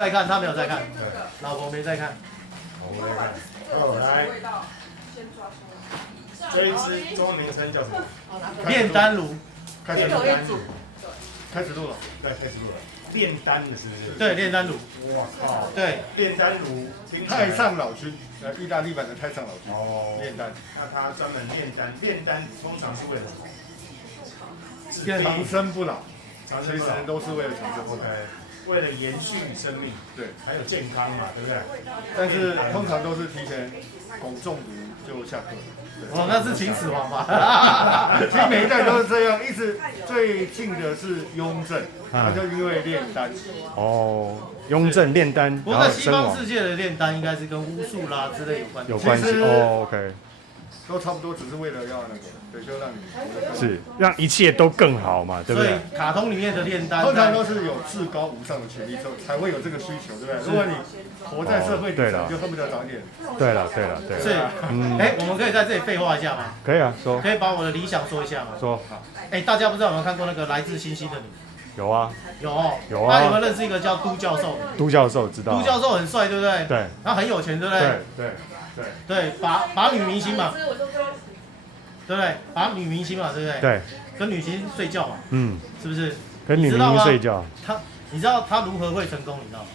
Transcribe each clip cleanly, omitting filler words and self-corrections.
在看，他没有在看，老婆没在看。我来看，我来。这一支中文名称叫什么？炼丹炉。开始录了。开始录了。对，开始录了。炼丹的是不是？对，炼丹炉。哇靠！对，炼丹炉。太上老君，意大利版的太上老君。哦。炼丹。那他专门炼丹，炼丹通常是为了什么？长生不老。其实长生不老都是为了长生不老。为了延续生命，对，还有健康嘛，对不对？但是通常都是提前汞中毒就下课。哦，那是秦始皇吧？其实每一代都是这样，一直最近的是雍正，他就因为炼丹。哦，雍正炼丹，不过在西方世界的炼丹应该是跟巫术啦之类有关。有关系哦 ，OK。都差不多，只是为了要那个，对，就让你是让一切都更好嘛，对不对？所以卡通里面的炼丹，通常都是有至高无上的权利之后才会有这个需求，对不对？如果你活在社会底层，就恨不得早点。对了，是，我们可以在这里废话一下吗？可以啊，说。可以把我的理想说一下吗？说。大家不知道有没有看过那个《来自星星的你》？有啊。有啊。那有没有认识一个叫都教授？都教授知道。都教授很帅，对不对？对。他很有钱，对不对？对，把女明星嘛。对不对？把女明星嘛，对不对？对。跟女明星睡觉嘛，是不是？跟女明星睡觉。你知道他如何会成功？你知道吗？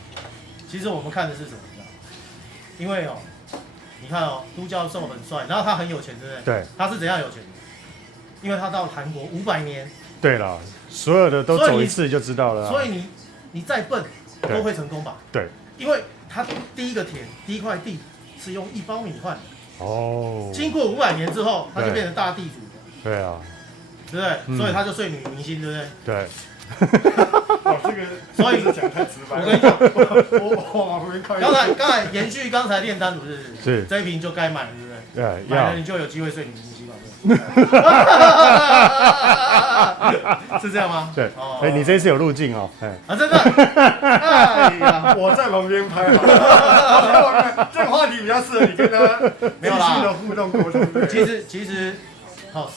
其实我们看的是什么？你知道吗？因为你看都教授很帅，然后他很有钱，对不对？对。他是怎样有钱？因为他到韩国500年。对了，所有的都走一次就知道了。所以你再笨都会成功吧？对。因为他第一个田，第一块地是用1包米换的。哦，经过500年之后，他就变成大地主了。对啊，对不对？所以他就睡女明星，对不对？对。这个所以讲太直白。我跟你讲，我刚才延续刚才炼丹炉是这一瓶就该买了，对不对？对，买了你就有机会睡女明星嘛。是这样吗？对。你这次有入镜哦。真的。哎呀，我在旁边拍好了。这个话题比较适合你跟他没有啦的互动沟通。其实，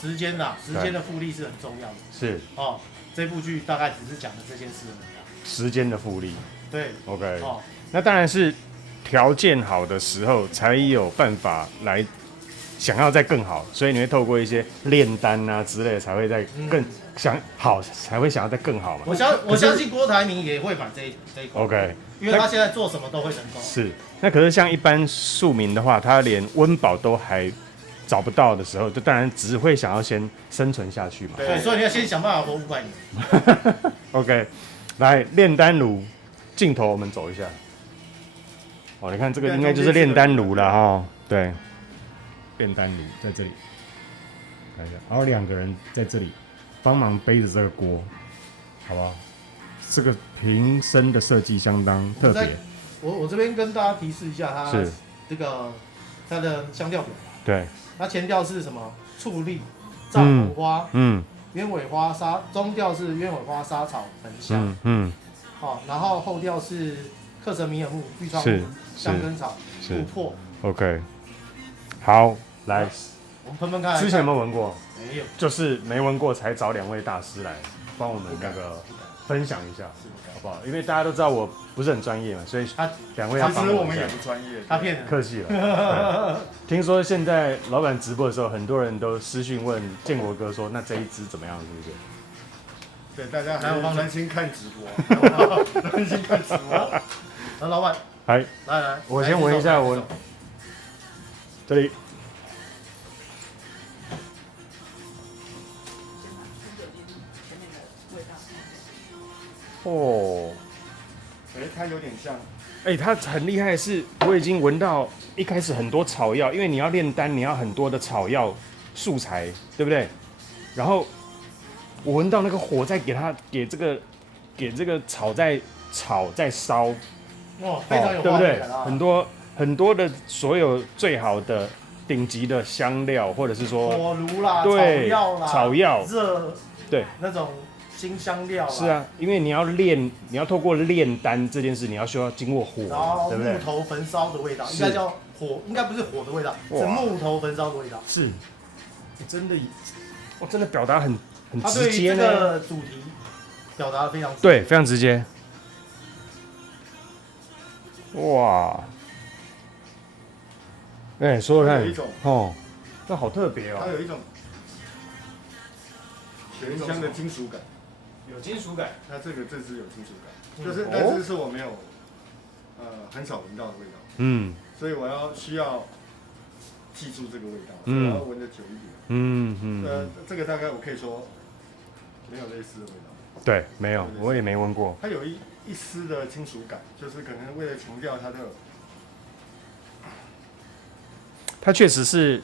时间的复利是很重要的。是。这部剧大概只是讲的这件事而已。时间的复利。对。OK。那当然是条件好的时候才有办法来想要再更好，所以你会透过一些炼丹啊之类的，才会再更才会想要再更好嘛。我相信郭台铭也会买这一块。OK。因为他现在做什么都会成功。是。那可是像一般庶民的话，他连温饱都还找不到的时候，就当然只会想要先生存下去嘛。对，所以你要先想办法活500年。OK， 来炼丹炉，镜头我们走一下。你看这个应该就是炼丹炉了哈。对，炼丹炉在这里，看一下，然后2个人在这里帮忙背着这个锅，好不好？这个瓶身的设计相当特别。我这边跟大家提示一下，它这个它的香调表。对。它前调是什么？醋栗、藏红花、鸢尾花沙，中调是鸢尾花沙草焚香，然后后调是克什米尔木、玉川木、香根草、琥珀。OK， 好，来，我们喷喷看。之前有没有闻过？没有，就是没闻过才找2位大师来帮我们那个分享一下，好不好？因为大家都知道我不是很专业嘛，所以2位要帮我一下。其实我们也不专业，他骗人，客气了。听说现在老板直播的时候，很多人都私讯问建国哥说：“那这一支怎么样？是不是？”对，大家还要专心看直播，专心看直播。那老板，来，我先闻一下我这里。它有点像。它很厉害的是，我已经闻到一开始很多草药，因为你要炼丹，你要很多的草药素材，对不对？然后我闻到那个火在给这个草在烧，非常有对不对？很多的所有最好的顶级的香料，或者是说火炉啦，对，草药热，对那种新香料啦。是啊，因为你要透过炼丹这件事，你需要经过火，然后对不对？木头焚烧的味道，应该叫火，应该不是火的味道，是木头焚烧的味道。是，真的表达很直接呢。他对这个主题表达的非常对，非常直接。哇，哎，说说看，它有一种哦，这好特别哦，它有一种全香的金属感，有金属感，它这支有金属感，就是但是是我没有很少闻到的味道，嗯所以我需要记住这个味道，所以我要闻得久一点。这个大概我可以说没有类似的味道。对，没有，我也没闻过。它有一丝的金属感，就是可能为了强调它确实是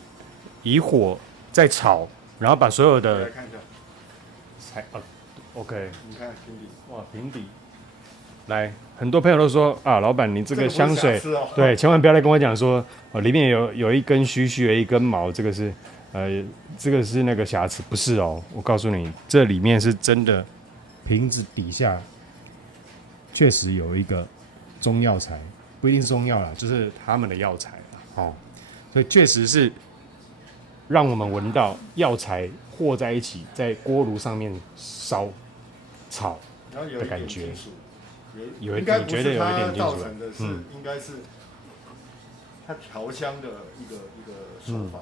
以火在炒，然后把所有的来看一下，OK， 你看平底，哇，平底，来，很多朋友都说啊，老板你这个香水，哦、对，千万不要来跟我讲说里面有一根须须的一根毛，这个是这个是那个瑕疵，不是哦，我告诉你，这里面是真的，瓶子底下确实有一个中药材，不一定是中药啦，就是他们的药材啦，哦，所以确实是让我们闻到药材和在一起，在锅炉上面烧炒的感觉，有一点觉得有一点金属造成的是应该是它调香的一个手法，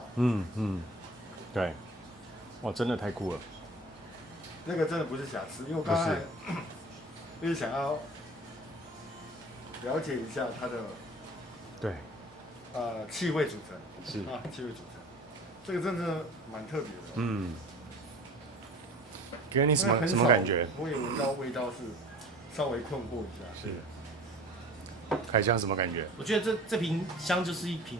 对，哇，真的太酷了，那个真的不是瑕疵，因为我刚才就是想要了解一下它的对气味组成，是气味组成，这个真的蛮特别的，给你什么感觉？我也闻到味道是稍微困惑一下，是。开箱什么感觉？我觉得这瓶香就是一瓶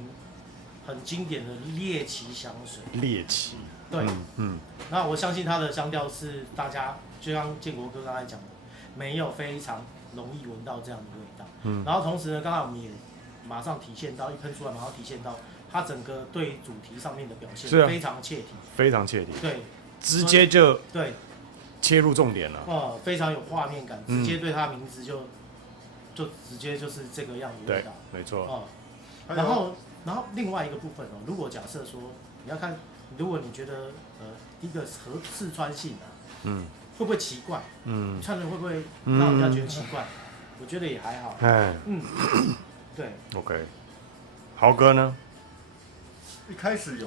很经典的猎奇香水。猎奇。对，那我相信它的香调是大家就像建国哥刚才讲的，没有非常容易闻到这样的味道。然后同时呢，刚才我们也马上体现到一喷出来，马上体现到它整个对主题上面的表现非常切题，非常切题。对，直接就对切入重点了。非常有画面感，直接对它名字就直接就是这个样子的味道。对，没错。然后另外一个部分哦，如果假设说你要看，如果你觉得一个四川性会不会奇怪？穿着会不会让人家觉得奇怪？我觉得也还好。对。OK， 豪哥呢？一开始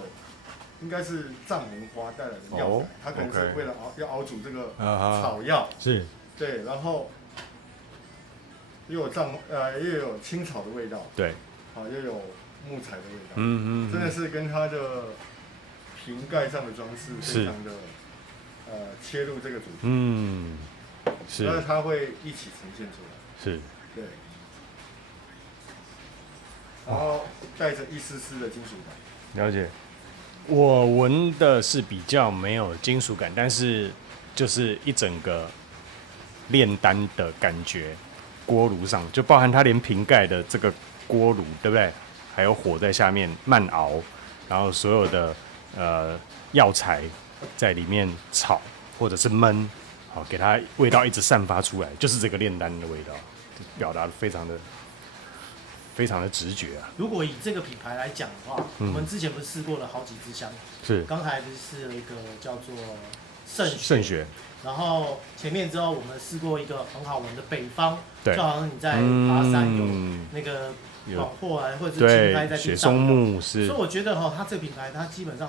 应该是藏红花带来的药材，它可能是为了要熬煮这个草药，是，对，然后又有青草的味道，对，又有木材的味道，真的是跟它的瓶盖上的装饰非常的切入这个主题，是，但是它会一起呈现出来，是，对，然后带着一丝丝的金属感，了解。我闻的是比较没有金属感，但是就是一整个炼丹的感觉，锅炉上就包含它连瓶盖的这个锅炉，对不对？还有火在下面慢熬，然后所有的药材在里面炒或者是焖，好给它味道一直散发出来，就是这个炼丹的味道，表达的非常的直觉啊！如果以这个品牌来讲的话，我们之前不是试过了好几支香，是刚才不是试了一个叫做圣雪，然后前面之后我们试过一个很好闻的北方，对，就好像你在爬山有那个广阔啊，或者是青苔在地上，雪松木是，所以我觉得它这个品牌它基本上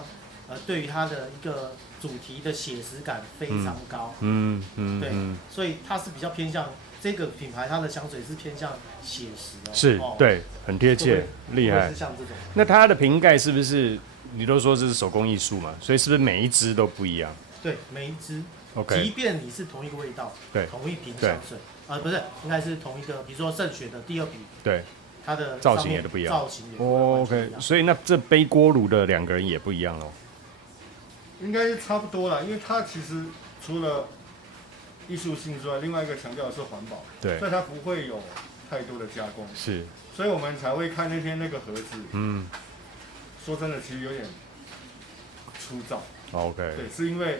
对于它的一个主题的写实感非常高，对，所以它是比较偏向。这个品牌它的香水是偏向写实的，是对，很贴切，厉害。是像这种。那它的瓶盖是不是你都说这是手工艺术嘛？所以是不是每一支都不一样？对，每一支。OK。即便你是同一个味道，对，同一瓶香水，不是，应该是同一个，比如说圣雪的第二瓶，对，它的造型也都不一样，造型也不一样。OK， 所以那这背锅炉的两个人也不一样喽。应该是差不多啦，因为它其实除了艺术性之外，另外一个强调的是环保，对，所以它不会有太多的加工，是，所以我们才会看那天那个盒子，说真的，其实有点粗糙 ，OK， 对，是因为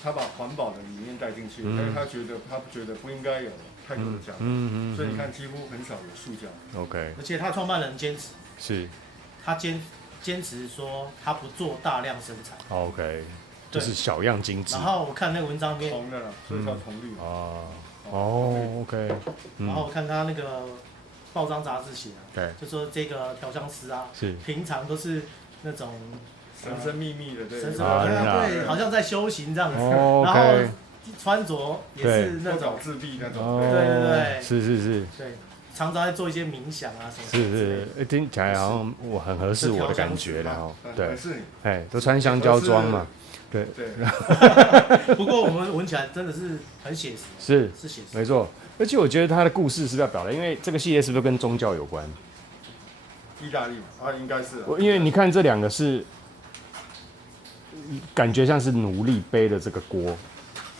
他把环保的理念带进去，但是他觉得不应该有太多的加工，所以你看几乎很少有塑胶 ，OK， 而且他创办人坚持，是，他坚持说他不做大量生产 ，OK。就是小样精致。然后我看那个文章里面，铜的啦，所以叫铜绿。OK。然后我看他那个报章杂志写啊，对，就说这个调香师啊，是平常都是那种神神秘秘的，对，神神啊对，好像在修行这样子，哦然后 OK 穿着也是那种，自闭那种，哦对，是，对，常常在做一些冥想啊什么之类的，是，听起来好像我很合适我的感觉了哦。对，是你，哎，都穿香蕉装嘛，对，不过我们闻起来真的是很写实，是写实，没错。而且我觉得他的故事是不是要表达？因为这个系列是不是跟宗教有关？意大利嘛，应该是。因为你看这两个是，感觉像是奴隶背的这个锅，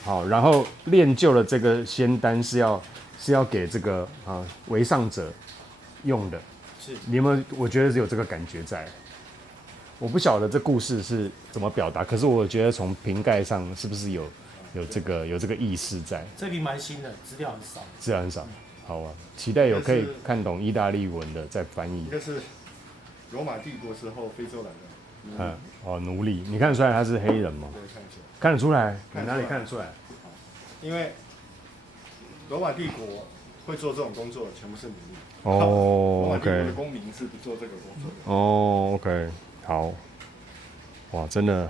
好，然后炼就了这个仙丹是要给这个为上者用的。是，你有没有？我觉得是有这个感觉在。我不晓得这故事是怎么表达，可是我觉得从瓶盖上是不是有这个意识在？这瓶蛮新的，资料很少，资料很少。好啊，期待有可以看懂意大利文的再翻译。应该是罗马帝国时候非洲来的。奴隶，你看得出来他是黑人吗？对，看得出来。看得出来，你哪里看得出来？因为罗马帝国会做这种工作的全部是奴隶。哦 ，OK。罗马帝国的 OK 公民是不做这个工作的。哦，OK，好，哇，真的，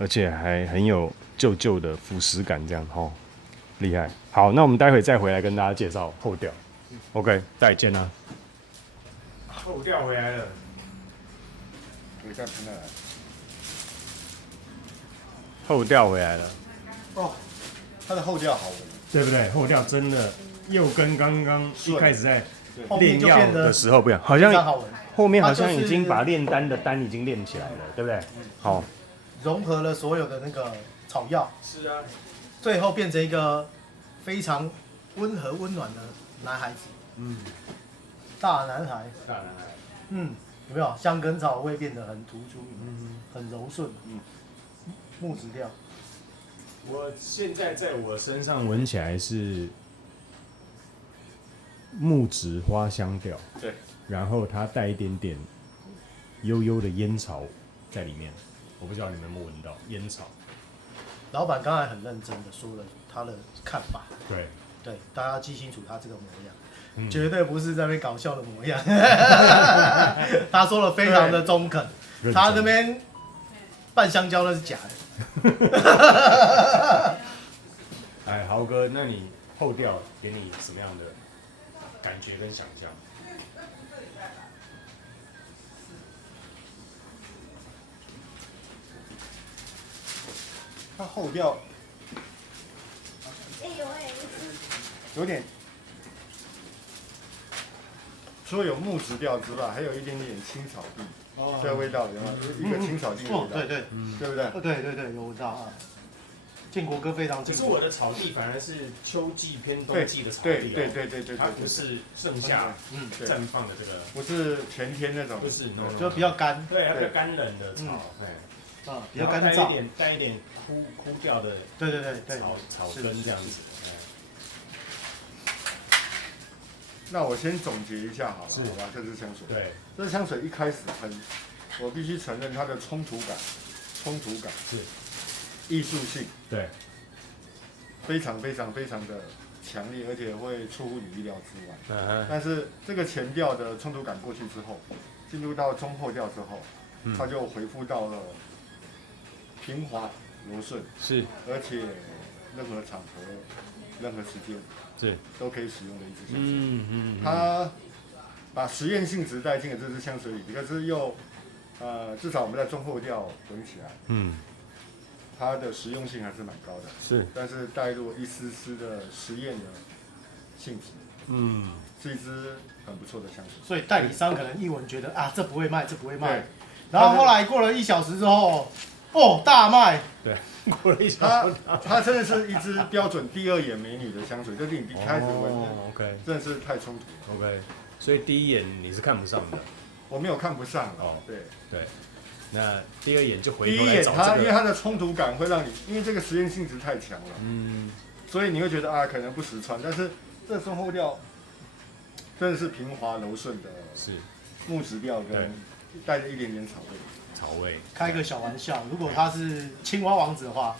而且还很有旧的腐蚀感，这样哈，厉害。好，那我们待会再回来跟大家介绍后调。OK，再见啦。后调回来了，你再喷下来。后调回来了，哦，它的后调好闻。对不对？后调真的又跟刚刚一开始在后面炼药就变得的时候不一样，好非像常好闻，后面好像已经把炼丹的丹已经炼起来了，对不对？好，融合了所有的那个草药，是啊，最后变成一个非常温和温暖的男孩子，大男孩，有没有香根草味变得很突出，很柔顺，木质调，我现在在我身上闻起来是木质花香调，对，然后它带一点点悠悠的烟草在里面，我不知道你们有没有闻到烟草。老板刚才很认真的说了他的看法，对，对，大家记清楚他这个模样，绝对不是在那边搞笑的模样。他说的非常的中肯，他那边拌香蕉那是假的。哎，豪哥，那你后调给你什么样的感觉跟想象？它后调有点，除了有木质调之外，还有一点点青草地这个味道，有没有？一个青草地的味道，对对，对不对？对，有闻到啊。建国哥非常清楚。可是我的草地反而是秋季偏冬季的草地哦，对，它不是盛夏绽放的这个，不是全天那种，不是那种，就比较干，对，它比较干冷的草，比较干燥，带一点枯掉的，对，草根这样子。那我先总结一下好了，是好吧？这支香水，对，这支香水一开始我必须承认它的冲突感是艺术性，对，非常的强烈，而且会出乎你意料之外。嗯但是这个前调的冲突感过去之后，进入到中后调之后，它就恢复到了平滑柔顺，是，而且任何场合、任何时间是都可以使用的一支香水。它把实验性质带进了这支香水里，可是又至少我们在中后调闻起来，它的实用性还是蛮高的，是，但是带入一丝丝的实验的性质，是一支很不错的香水。所以代理商可能一闻觉得啊，这不会卖，然后后来过了1小时之后，大卖。对，过了1小时，它真的是一支标准第二眼美女的香水，就是你一开始闻，OK，真的是太冲突了。OK，所以第一眼你是看不上的，我没有看不上对。那第二眼就回第一眼头来找这个，因为它的冲突感会让你，因为这个实验性质太强了，所以你会觉得可能不实穿，但是这中后调真的是平滑柔顺的，是木质调跟带着一点点草味。开个小玩笑，如果他是青蛙王子的话，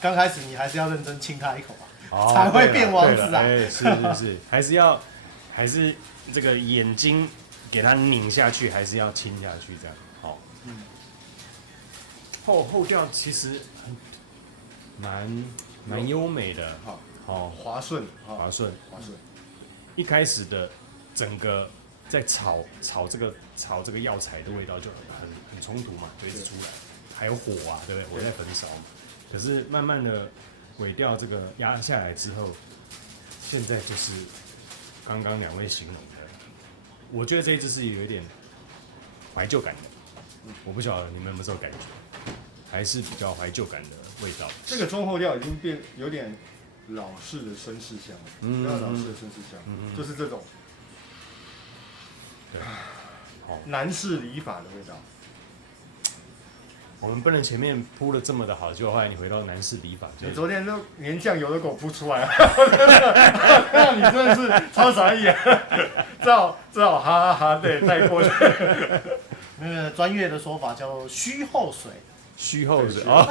刚开始你还是要认真亲他一口才会变王子啊。是，还是这个眼睛给它拧下去，还是要亲下去这样。好，后调其实蛮优美的，好滑顺，滑顺。一开始的整个在炒这个药材的味道就很冲突嘛，就一直出来，还有火啊，对不对？我在焚烧嘛。可是慢慢的尾调这个压下来之后，现在就是刚刚两位形容的，我觉得这一支是有一点怀旧感的。我不晓得你们有没有这种感觉，还是比较怀旧感的味道。这个中后调已经变有点老式的绅士香了，比较老式的绅士香，就是这种，对，好，男士理发的味道。我们不能前面铺的这么的好，结果后来你回到男士理发。你昨天都连酱油都给我铺出来了，那你真的是超傻眼，只好哈哈哈对带过去。那个专业的说法叫虚后水，虚后水啊，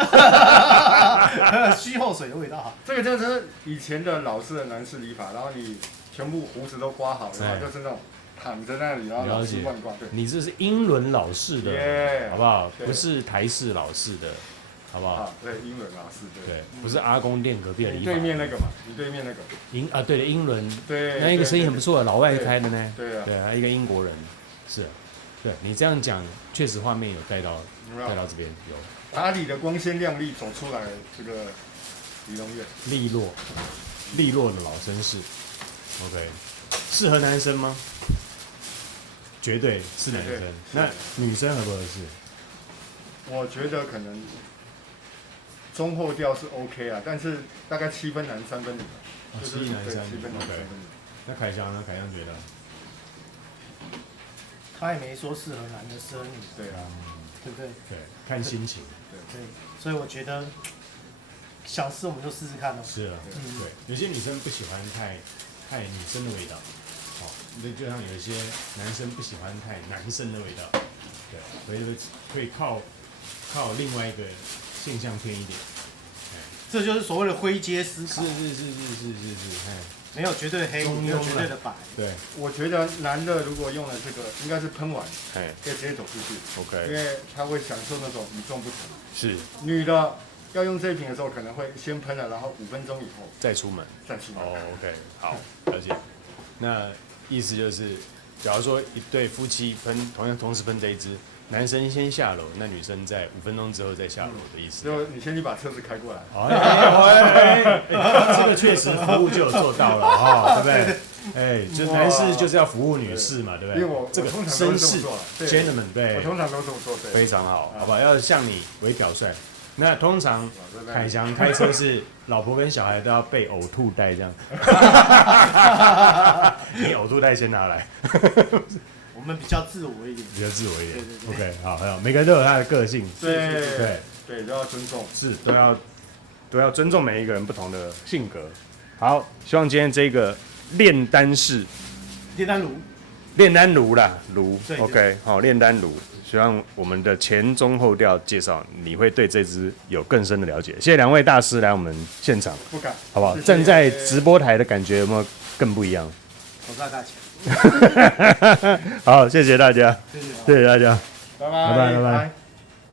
虚后水的味道哈。这个就是以前的老式的男士理发，然后你全部胡子都刮好了，然后就是那种躺在那里，然后老式贯刮。对，你这是英伦老式的， Yeah, 好不好？对不是台式老式的，好不好？对，英伦老式，对，不是阿公店隔壁的理发。对面那个嘛，你对面那个。对的，英伦。对。那一个生意很不错的，老外开的呢。对啊。对啊，一个英国人，是。对你这样讲，确实画面有带到这边有。打理的光鲜亮丽，走出来这个仪容院。利落的老绅士。OK， 适合男生吗？绝对是男生。那女生合不合适？我觉得可能中后调是 OK 啊，但是大概7分男3分女。7男3分女。OK。那凯翔呢？凯翔觉得？他也没说适合男的适合女的。对啊，对不对？对，看心情。对，所以我觉得想试我们就试试看咯。是啊，对，有些女生不喜欢太女生的味道，就像有一些男生不喜欢太男生的味道，对，所以会靠另外一个现象偏一点。这就是所谓的灰阶思考。是，没有绝对黑，没有绝对的白。对，我觉得男的如果用了这个，应该是喷完，可以直接走出去。OK， 因为他会享受那种与众不同。是。女的要用这一瓶的时候，可能会先喷了，然后5分钟以后再出门。哦 ，OK， 好，了解。那意思就是，假如说一对夫妻同时喷这一支。男生先下楼，那女生在5分钟之后再下楼的意思。就你先把车子开过来。这个确实服务就有做到了哈，对不对？就男士就是要服务女士嘛，对不对？因为我这个绅士 gentleman 对，我通常都这么做，非常好，好吧？要向你为表率。那通常凯翔开车是老婆跟小孩都要备呕吐袋这样，你呕吐袋先拿来。我们比较自我一点，对 OK， 好，每个人都有他的个性，对，都要尊重，是都要尊重每一个人不同的性格。好，希望今天这个炼丹炉啦，OK， 好，炼丹炉，希望我们的前中后调介绍，你会对这支有更深的了解。谢谢两位大师来我们现场，不敢，好不好？站在直播台的感觉有没有更不一样？口罩戴起来。好，谢谢大家，谢谢大家，拜拜。